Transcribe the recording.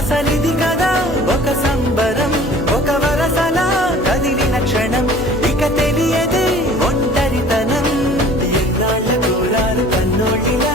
అసలిది కదా ఒక సంబరం, ఒక వరసలా కదిలిన క్షణం, ఇక తెలియదే ఒంటరితనం. ఎన్నాళ్ళ కోరాలు కన్నోళ్ళిలా